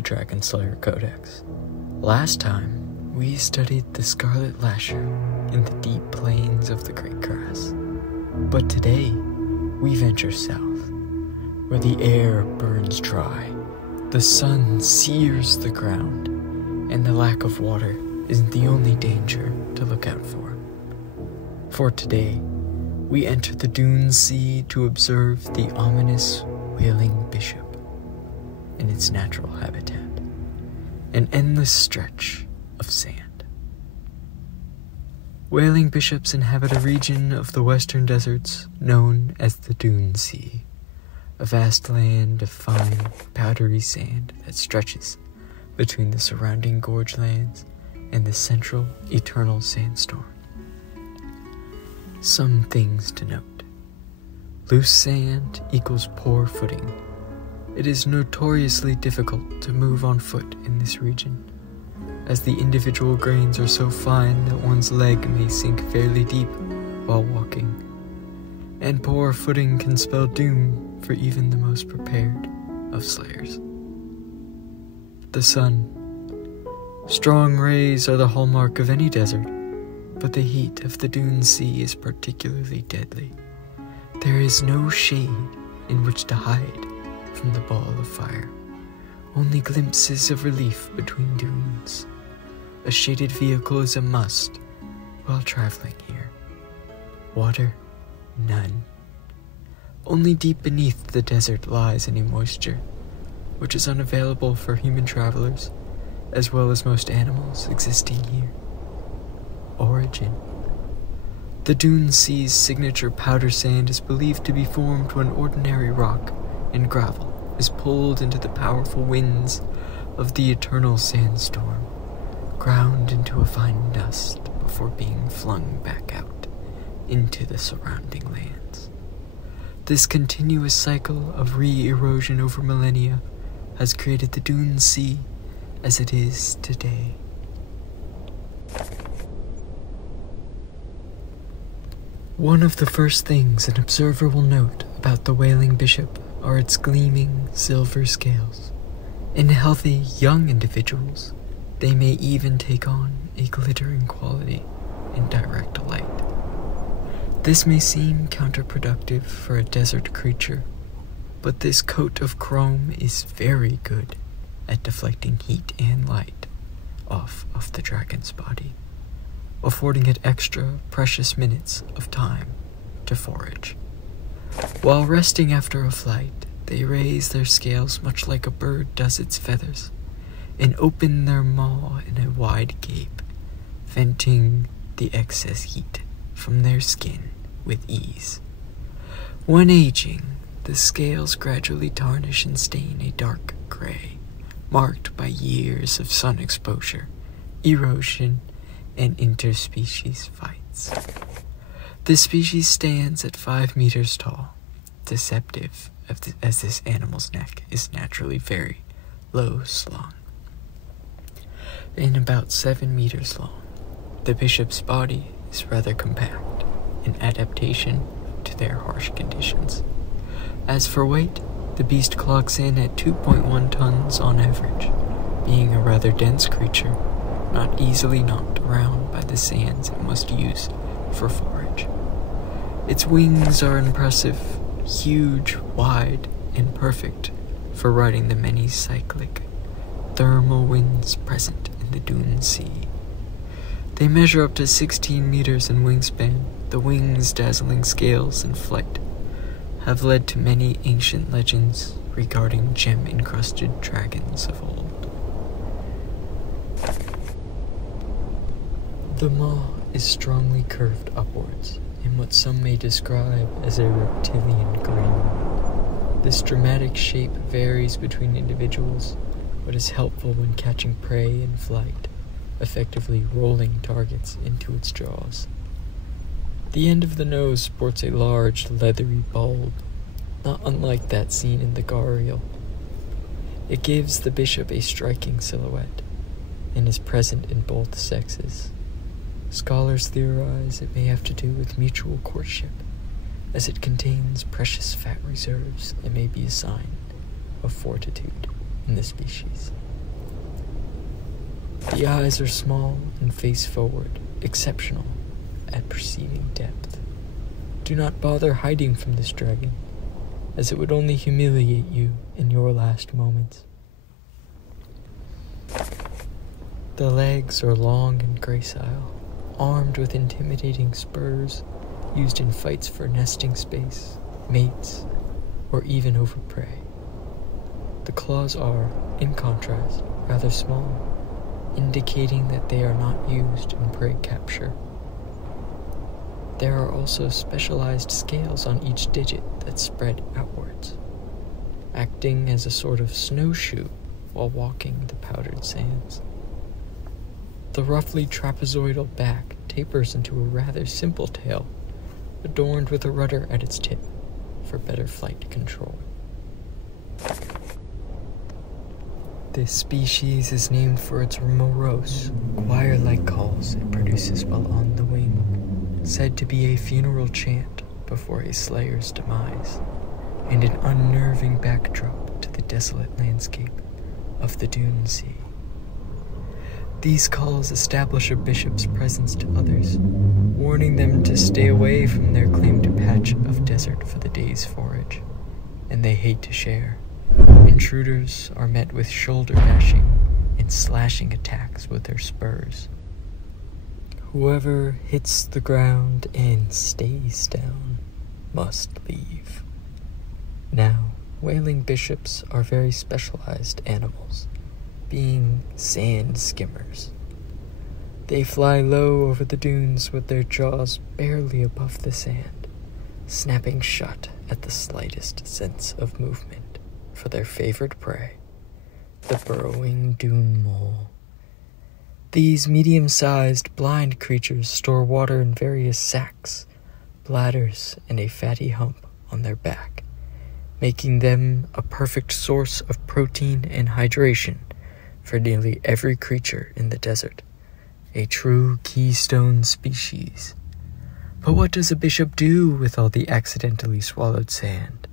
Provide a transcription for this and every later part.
the Dragonslayer Codex. Last time, we studied the Scarlet Lasher in the deep plains of the Great Grass. But today, we venture south, where the air burns dry, the sun sears the ground, and the lack of water isn't the only danger to look out for. For today, we enter the Dune Sea to observe the ominous Wailing Bishop in its natural habitat, an endless stretch of sand. Wailing bishops inhabit a region of the western deserts known as the Dune Sea, a vast land of fine, powdery sand that stretches between the surrounding gorge lands and the central eternal sandstorm. Some things to note. Loose sand equals poor footing. It is notoriously difficult to move on foot in this region, as the individual grains are so fine that one's leg may sink fairly deep while walking, and poor footing can spell doom for even the most prepared of slayers. The sun. Strong rays are the hallmark of any desert, but the heat of the Dune Sea is particularly deadly. There is no shade in which to hide from the ball of fire, only glimpses of relief between dunes. A shaded vehicle is a must while traveling here. Water, none. Only deep beneath the desert lies any moisture, which is unavailable for human travelers, as well as most animals existing here. Origin. The Dune Sea's signature powder sand is believed to be formed when ordinary rock and gravel is pulled into the powerful winds of the eternal sandstorm, ground into a fine dust before being flung back out into the surrounding lands. This continuous cycle of re-erosion over millennia has created the Dune Sea as it is today. One of the first things an observer will note about the Wailing Bishop are its gleaming silver scales. In healthy, young individuals, they may even take on a glittering quality in direct light. This may seem counterproductive for a desert creature, but this coat of chrome is very good at deflecting heat and light off of the dragon's body, affording it extra precious minutes of time to forage. While resting after a flight, they raise their scales much like a bird does its feathers, and open their maw in a wide gape, venting the excess heat from their skin with ease. When aging, the scales gradually tarnish and stain a dark gray, marked by years of sun exposure, erosion, and interspecies fights. This species stands at 5 meters tall, deceptive as this animal's neck is naturally very low slung. And about 7 meters long, the bishop's body is rather compact, in adaptation to their harsh conditions. As for weight, the beast clocks in at 2.1 tons on average, being a rather dense creature, not easily knocked around by the sands it must use for forage. Its wings are impressive, huge, wide, and perfect for riding the many cyclic thermal winds present in the Dune Sea. They measure up to 16 meters in wingspan. The wings' dazzling scales and flight have led to many ancient legends regarding gem-encrusted dragons of old. The maw is strongly curved upwards in what some may describe as a reptilian grin. This dramatic shape varies between individuals, but is helpful when catching prey in flight, effectively rolling targets into its jaws. The end of the nose sports a large, leathery bulb, not unlike that seen in the gharial. It gives the bishop a striking silhouette, and is present in both sexes. Scholars theorize it may have to do with mutual courtship, as it contains precious fat reserves and may be a sign of fortitude in the species. The eyes are small and face forward, exceptional at perceiving depth. Do not bother hiding from this dragon, as it would only humiliate you in your last moments. The legs are long and gracile, armed with intimidating spurs used in fights for nesting space, mates, or even over prey. The claws are, in contrast, rather small, indicating that they are not used in prey capture. There are also specialized scales on each digit that spread outwards, acting as a sort of snowshoe while walking the powdered sands. The roughly trapezoidal back tapers into a rather simple tail, adorned with a rudder at its tip for better flight control. This species is named for its morose, choir-like calls it produces while on the wing, said to be a funeral chant before a slayer's demise, and an unnerving backdrop to the desolate landscape of the Dune Sea. These calls establish a bishop's presence to others, warning them to stay away from their claimed patch of desert for the day's forage, and they hate to share. Intruders are met with shoulder bashing and slashing attacks with their spurs. Whoever hits the ground and stays down must leave. Now, whaling bishops are very specialized animals, being sand skimmers. They fly low over the dunes with their jaws barely above the sand, snapping shut at the slightest sense of movement for their favorite prey, the burrowing dune mole. These medium-sized, blind creatures store water in various sacs, bladders, and a fatty hump on their back, making them a perfect source of protein and hydration for nearly every creature in the desert, a true keystone species. But what does a bishop do with all the accidentally swallowed sand?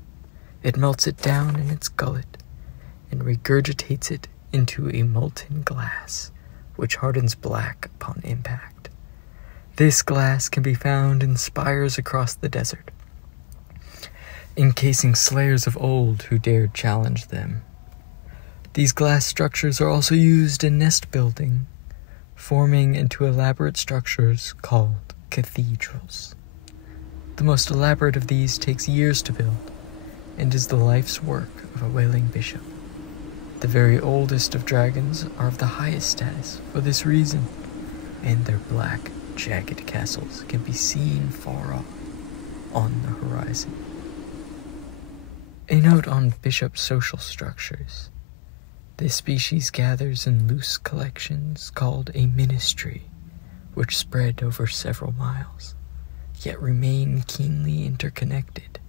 It melts it down in its gullet and regurgitates it into a molten glass, which hardens black upon impact. This glass can be found in spires across the desert, encasing slayers of old who dared challenge them. These glass structures are also used in nest building, forming into elaborate structures called cathedrals. The most elaborate of these takes years to build, and is the life's work of a whaling bishop. The very oldest of dragons are of the highest status for this reason, and their black, jagged castles can be seen far off on the horizon. A note on bishop social structures. This species gathers in loose collections called a ministry, which spread over several miles, yet remain keenly interconnected.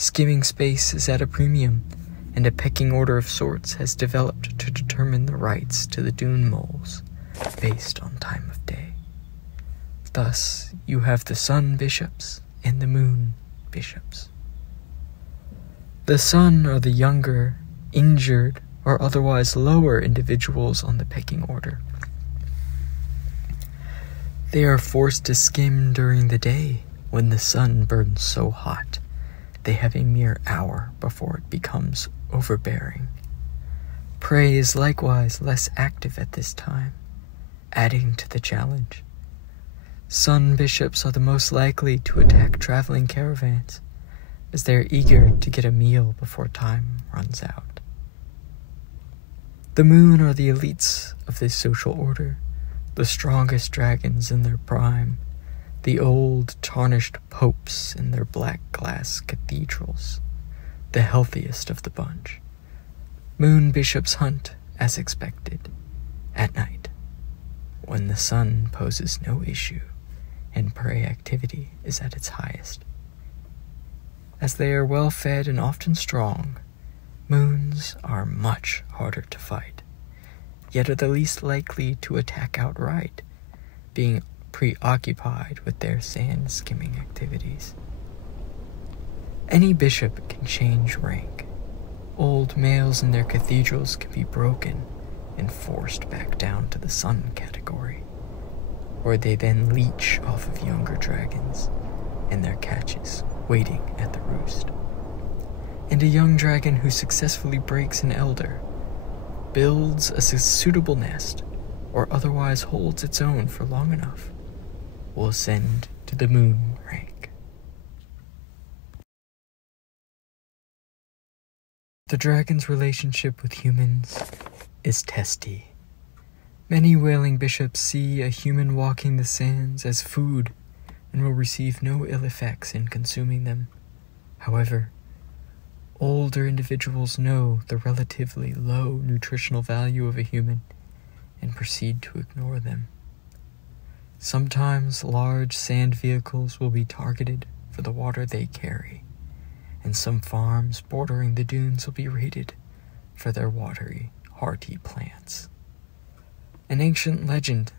Skimming space is at a premium, and a pecking order of sorts has developed to determine the rights to the dune moles based on time of day. Thus, you have the sun bishops and the moon bishops. The sun are the younger, injured, or otherwise lower individuals on the pecking order. They are forced to skim during the day when the sun burns so hot they have a mere hour before it becomes overbearing. Prey is likewise less active at this time, adding to the challenge. Sun bishops are the most likely to attack traveling caravans, as they are eager to get a meal before time runs out. The moon are the elites of this social order, the strongest dragons in their prime, the old, tarnished popes in their black glass cathedrals, the healthiest of the bunch. Moon bishops hunt, as expected, at night, when the sun poses no issue and prey activity is at its highest. As they are well-fed and often strong, moons are much harder to fight, yet are the least likely to attack outright, being preoccupied with their sand-skimming activities. Any bishop can change rank. Old males in their cathedrals can be broken and forced back down to the sun category, where they then leech off of younger dragons and their catches waiting at the roost. And a young dragon who successfully breaks an elder, builds a suitable nest, or otherwise holds its own for long enough, will ascend to the moon rank. The dragon's relationship with humans is testy. Many whaling bishops see a human walking the sands as food and will receive no ill effects in consuming them. However, older individuals know the relatively low nutritional value of a human and proceed to ignore them. Sometimes large sand vehicles will be targeted for the water they carry, and some farms bordering the dunes will be raided for their watery, hearty plants. An ancient legend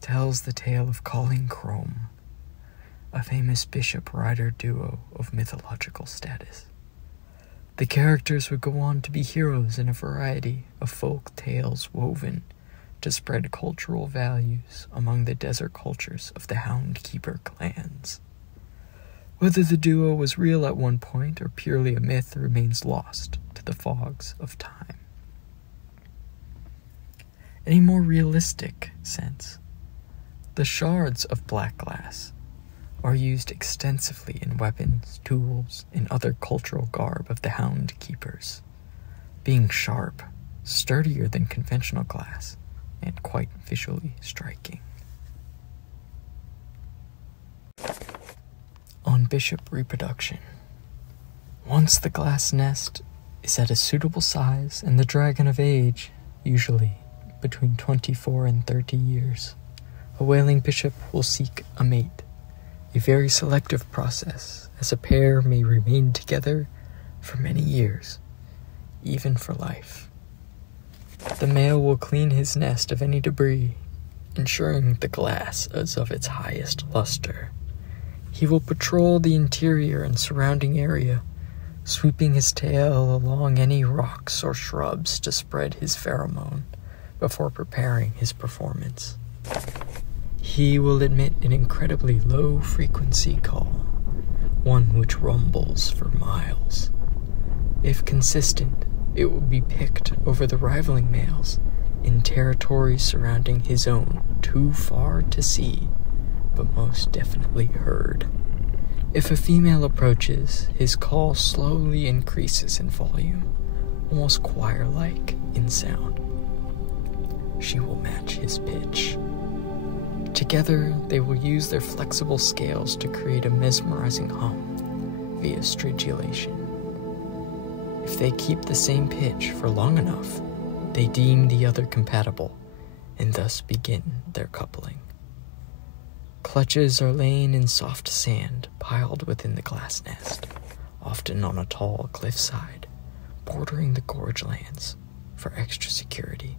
tells the tale of Calling Chrome, a famous bishop-rider duo of mythological status. The characters would go on to be heroes in a variety of folk tales woven to spread cultural values among the desert cultures of the Hound Keeper clans. Whether the duo was real at one point or purely a myth remains lost to the fogs of time. In a more realistic sense, the shards of black glass are used extensively in weapons, tools, and other cultural garb of the Hound Keepers, being sharp, sturdier than conventional glass, and quite visually striking. On bishop reproduction. Once the glass nest is at a suitable size and the dragon of age, usually between 24 and 30 years, a whaling bishop will seek a mate, a very selective process, as a pair may remain together for many years, even for life. The male will clean his nest of any debris, ensuring the glass is of its highest luster. He will patrol the interior and surrounding area, sweeping his tail along any rocks or shrubs to spread his pheromone before preparing his performance. He will emit an incredibly low-frequency call, one which rumbles for miles. If consistent, it will be picked over the rivaling males in territories surrounding his own, too far to see, but most definitely heard. If a female approaches, his call slowly increases in volume, almost choir-like in sound. She will match his pitch. Together, they will use their flexible scales to create a mesmerizing hum via stridulation. If they keep the same pitch for long enough, they deem the other compatible, and thus begin their coupling. Clutches are lain in soft sand piled within the glass nest, often on a tall cliffside, bordering the gorge lands for extra security,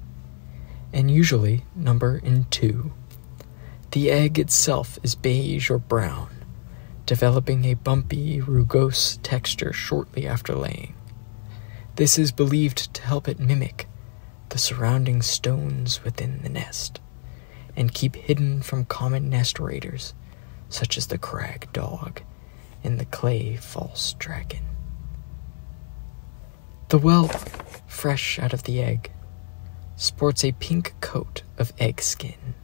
and usually number in 2. The egg itself is beige or brown, developing a bumpy, rugose texture shortly after laying. This is believed to help it mimic the surrounding stones within the nest, and keep hidden from common nest raiders, such as the crag dog and the clay false dragon. The whelp, fresh out of the egg, sports a pink coat of egg skin,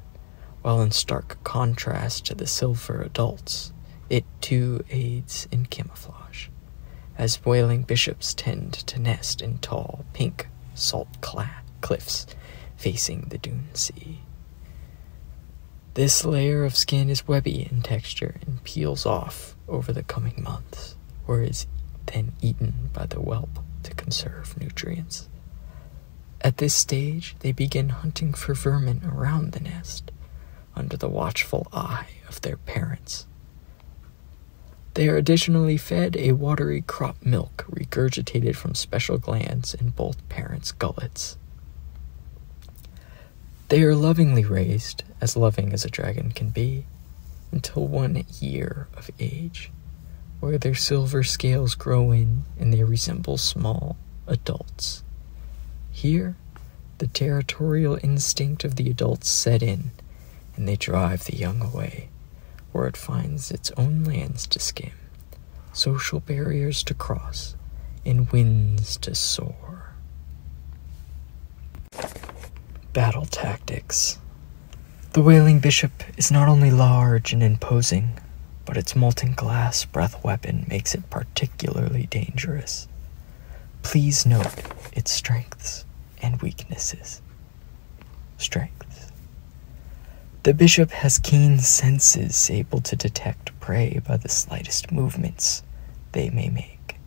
while in stark contrast to the silver adults, it too aids in camouflage, as whaling bishops tend to nest in tall, pink, salt-clad cliffs facing the Dune Sea. This layer of skin is webby in texture and peels off over the coming months, where it is then eaten by the whelp to conserve nutrients. At this stage, they begin hunting for vermin around the nest, under the watchful eye of their parents. They are additionally fed a watery crop milk regurgitated from special glands in both parents' gullets. They are lovingly raised, as loving as a dragon can be, until 1 year of age, where their silver scales grow in and they resemble small adults. Here, the territorial instinct of the adults set in, and they drive the young away, where it finds its own lands to skim, social barriers to cross, and winds to soar. Battle tactics. The Wailing Bishop is not only large and imposing, but its molten glass breath weapon makes it particularly dangerous. Please note its strengths and weaknesses. Strengths. The bishop has keen senses able to detect prey by the slightest movements they may make.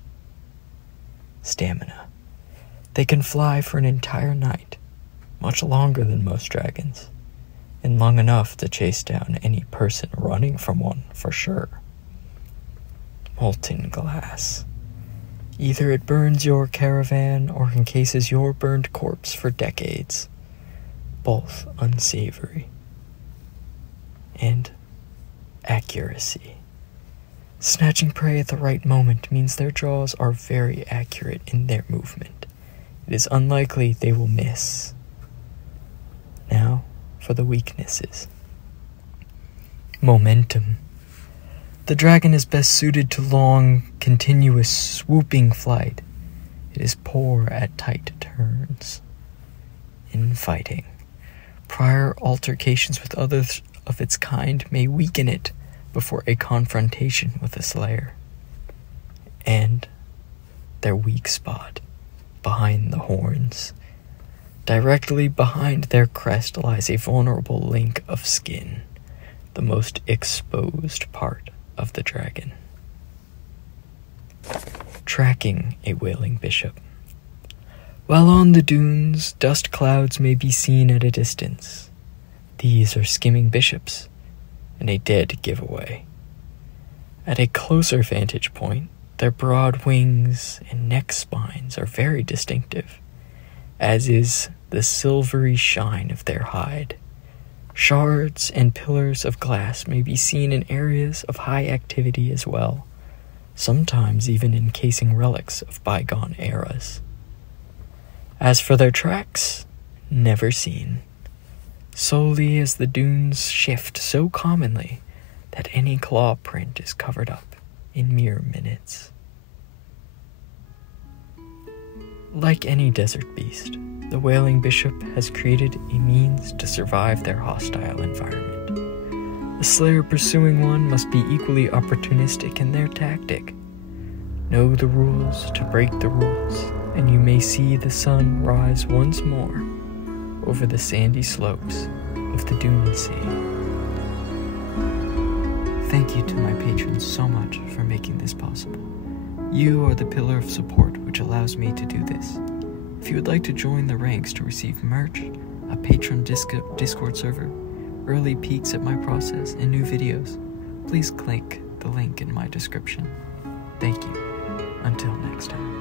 Stamina. They can fly for an entire night, much longer than most dragons, and long enough to chase down any person running from one for sure. Molten glass. Either it burns your caravan or encases your burned corpse for decades. Both unsavory. And accuracy. Snatching prey at the right moment means their jaws are very accurate in their movement. It is unlikely they will miss. Now, for the weaknesses. Momentum. The dragon is best suited to long, continuous, swooping flight. It is poor at tight turns. Infighting. Prior altercations with others of its kind may weaken it before a confrontation with a slayer. And their weak spot, behind the horns. Directly behind their crest lies a vulnerable link of skin, the most exposed part of the dragon. Tracking a Wailing Bishop. While on the dunes, dust clouds may be seen at a distance. These are skimming bishops, and a dead giveaway. At a closer vantage point, their broad wings and neck spines are very distinctive, as is the silvery shine of their hide. Shards and pillars of glass may be seen in areas of high activity as well, sometimes even encasing relics of bygone eras. As for their tracks, never seen, solely as the dunes shift so commonly that any claw print is covered up in mere minutes. Like any desert beast, the Wailing Bishop has created a means to survive their hostile environment. A slayer pursuing one must be equally opportunistic in their tactic. Know the rules to break the rules, and you may see the sun rise once more over the sandy slopes of the Dune Sea. Thank you to my patrons so much for making this possible. You are the pillar of support which allows me to do this. If you would like to join the ranks to receive merch, a patron Discord server, early peeks at my process, and new videos, please click the link in my description. Thank you. Until next time.